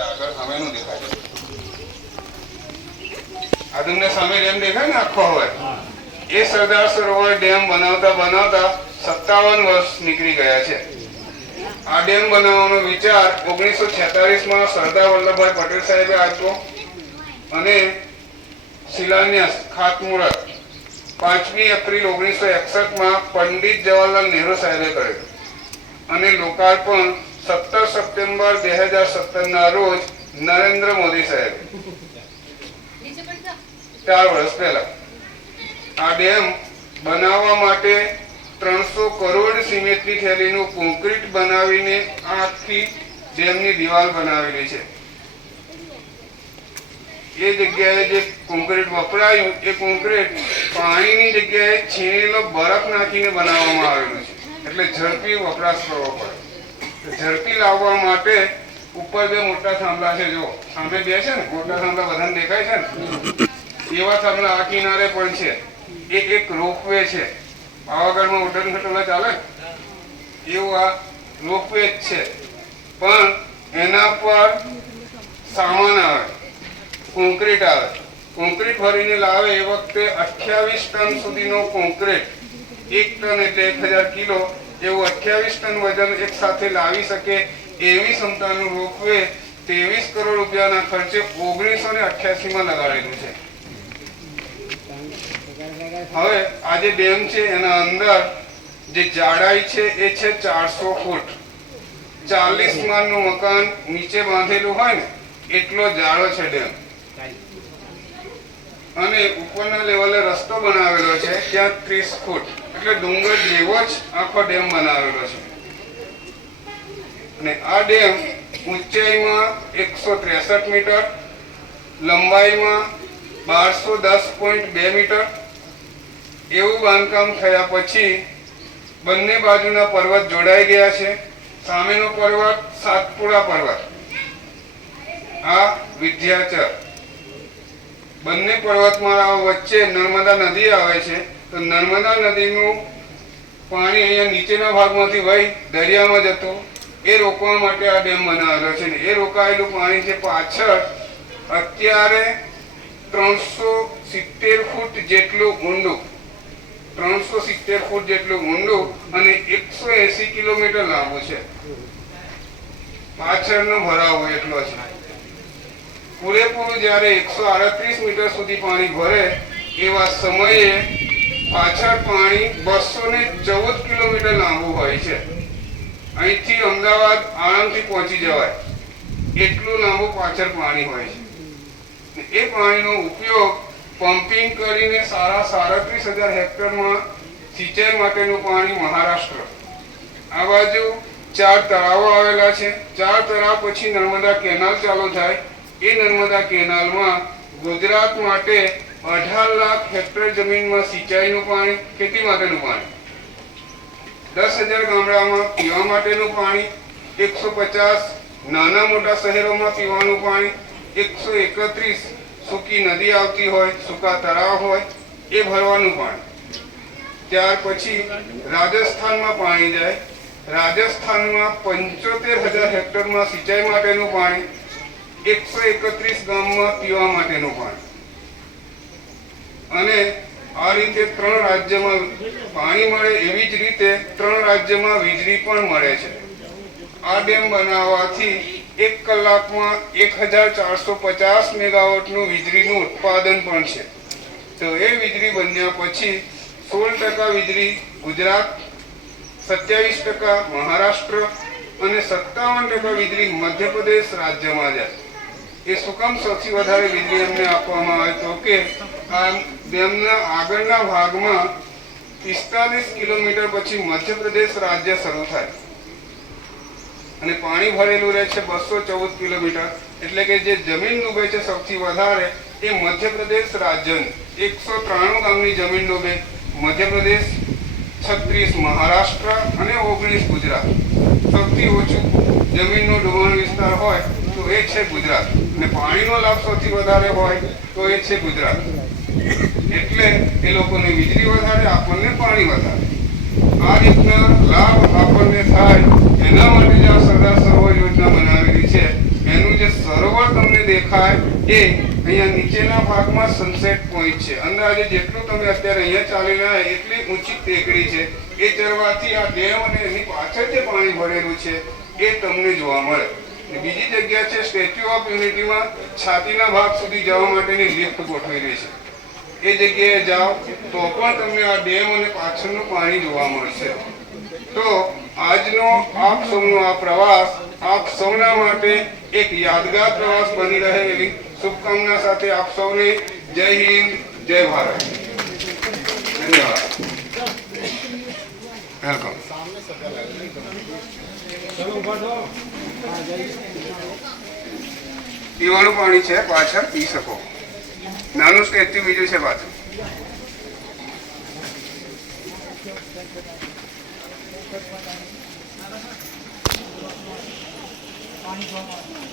આગળ સામેનું દેખાય છે આ તમને સામે ડેમ દેખાય ને આખો હવે એ સરદાર સરોવર ડેમ બનાવતા બનાવતા 57 વર્ષ નીકળી ગયા છે આ ડેમ બનાવવાનો વિચાર 1946 માં સરદાર વલ્લભભાઈ પટેલ સાહેબે આપ્યો અને શિલાન્યાસ ખાતમુહૂર્ત 5મી એપ્રિલ 1961 માં પંડિત જવાહરલાલ નહેરુ સાહેબે કર્યો અને લોકાર્પણ 17 સપ્ટેમ્બર 2017 ના રોજ નરેન્દ્ર મોદી સાહેબ 4 વર્ષ પહેલા આ ડેમ બનાવવા માટે 300 કરોડ સિમેન્ટની થેલીનું કોન્ક્રીટ બનાવીને આખી ડેમની દિવાલ બનાવેલી છે એ જગ્યાએ જે કોન્ક્રીટ વપરાયું એ કોન્ક્રીટ પાણીની જગ્યાએ છીણેલો બરફ નાખીને બનાવવામાં આવેલું છે એટલે ઝડપી વપરાશ કરવો પડે ઝડપી લાવવા માટે ઉપર બે મોટા થાંભલા છે જો સામે બે છે ને મોટા થાંભલા બધાને દેખાય છે ને એવા થાંભલા આ કિનારે પણ છે એ એક રોપવે છે પાવાગઢમાં ઉડન ખટોલા ચાલે એવું આ રોપવે જ છે પણ એના પર સામાન આવે કોન્ક્રીટ આવે કોન્ક્રીટ ભરીને લાવે એ વખતે 28 ટન સુધીનો કોન્ક્રીટ 1 ટન એટલે 1000 કિલો એવું 28 ટન વજન એક સાથે લાવી શકે એવી ક્ષમતાનું રોપવે 23 કરોડ રૂપિયાના ખર્ચે 1988 માં લગાડેલું છે હવે આ જે ડેમ છે એના અંદર જે જાડાઈ છે એ છે 400 ફૂટ 40 માળનું મકાન નીચે બાંધેલું હોય ને એટલો જાડો છે ડેમ અને ઉપરના લેવલે રસ્તો બનાવેલો છે ત્યાં 30 ફૂટ એટલે ડુંગર જેવો જ આખો ડેમ બનાવેલો છે અને આ ડેમ ઊંચાઈમાં 163 મીટર લંબાઈમાં 1210.2 મીટર એવું બાંધકામ થયા પછી બંને બાજુના પર્વત જોડાઈ ગયા છે સામેનો પર્વત સાતપુડા પર્વત આ વિંધ્યાચલ બંને પર્વતમાળાઓ વચ્ચે નર્મદા નદી આવે છે તો નર્મદા નદીનું પાણી અહીંયા નીચેના ભાગમાંથી વહી દરિયામાં જતું એ રોકવા માટે આ ડેમ બનાવેલો છે ને એ રોકાયેલું પાણી છે પાછળ અત્યારે 370 ફૂટ જેટલું ઊંડું 370 ફૂટ જેટલું ઊંડું અને 180 કિલોમીટર લાંબુ છે પાછળનો ભરાવો એટલો છે પૂરેપૂરું જ્યારે 138 મીટર સુધી પાણી ભરે એવા સમયે પાછળ પાણી 214 કિલોમીટર લાંબુ હોય છે અહીંથી અમદાવાદ આરામથી પહોંચી જવાય એટલું લાંબુ પાછળ પાણી હોય છે એ પાણીનો ઉપયોગ પમ્પિંગ કરીને 37,000 હેક્ટરમાં સિંચાઈ માટેનું પાણી મહારાષ્ટ્ર આ બાજુ 4 તળાવો આવેલા છે 4 તળાવ પછી નર્મદા કેનાલ ચાલુ થાય એ નર્મદા કેનાલમાં ગુજરાત માટે 18 લાખ હેક્ટર જમીનમાં સિંચાઈનું પાણી ખેતી માટેનું પાણી 10,000 ગામડામાં પીવા માટેનું પાણી 150 નાના મોટા શહેરોમાં પીવાનું પાણી 131 સૂકી નદી આવતી હોય સૂકા તળાવ હોય એ ભરવાનું પાણી ત્યાર પછી રાજસ્થાનમાં પાણી જાય રાજસ્થાનમાં 75,000 હેક્ટરમાં સિંચાઈ માટેનું પાણી 131 ગામમાં પીવા માટેનું પાણી અને આ રીતે 3 રાજ્યમાં પાણી મળે એવી જ રીતે 3 રાજ્યમાં વીજળી પણ મળે છે આ ડેમ બનાવવાથી 1 કલાકમાં 1450 મેગાવોટનું વીજળીનું ઉત્પાદન પણ છે તો એ વીજળી બન્યા પછી 16% વીજળી ગુજરાત 27% મહારાષ્ટ્ર અને 57% વીજળી મધ્યપ્રદેશ રાજ્યમાં જાય એ શું કામ સૌથી વધારે વીજળી અમને આપવામાં આવે તો કે આ ડેમના આગળના ભાગમાં 45 કિલોમીટર પછી મધ્યપ્રદેશ રાજ્ય શરૂ થાય અને પાણી ભરેલું રહે છે 214 કિલોમીટર એટલે કે જે જમીન ડૂબે છે સૌથી વધારે એ મધ્યપ્રદેશ રાજ્યની 193 ગામની જમીન ડૂબે મધ્યપ્રદેશ 36 મહારાષ્ટ્ર અને 19 ગુજરાત સૌથી ઓછું જમીનનો ડુબાણ વિસ્તાર હોય તો એ છે ગુજરાત અને પાણીનો લાભ સૌથી વધારે હોય તો એ છે ગુજરાત એટલે એ લોકોને વીજળી વધારે આપણને પાણી વધારે આ રીતના લાભ આપણને થાય એના માટે જે સરદાર સરોવર યોજના બનાવેલી છે એનું જે દેખાય એ અહીંયા નીચેના ભાગમાં સનસેટ પોઈન્ટ છે. અંદાજે જેટલું તમે અત્યારે અહીંયા ચાલી રહ્યા એટલી ઊંચી ટેકડી છે. એ ચડવાથી આ ડેમ અને એની પાછળ જે પાણી ભરેલું છે એ તમને જોવા મળે. બીજી જગ્યા છે સ્ટેચ્યુ ઓફ યુનિટીમાં છાતીના ભાગ સુધી જવા માટેની લિફ્ટ ગોઠવેલી છે. એ જગ્યાએ જાઓ તો પણ તમને આ ડેમ અને પાછળનું પાણી જોવા મળશે. તો આજનો આપ સૌનો આ પ્રવાસ આપ સૌના માટે એક યાદગાર પ્રવાસ બની રહે એવી શુભકામના સાથે આપ સૌને જય હિન્દ, જય ભારત. ધન્યવાદ. વેલકમ. પીવાનું પાણી છે પાછળ, પી શકો. નાનું સ્ટેચ્યુ બીજું છે પાછળ. પાણી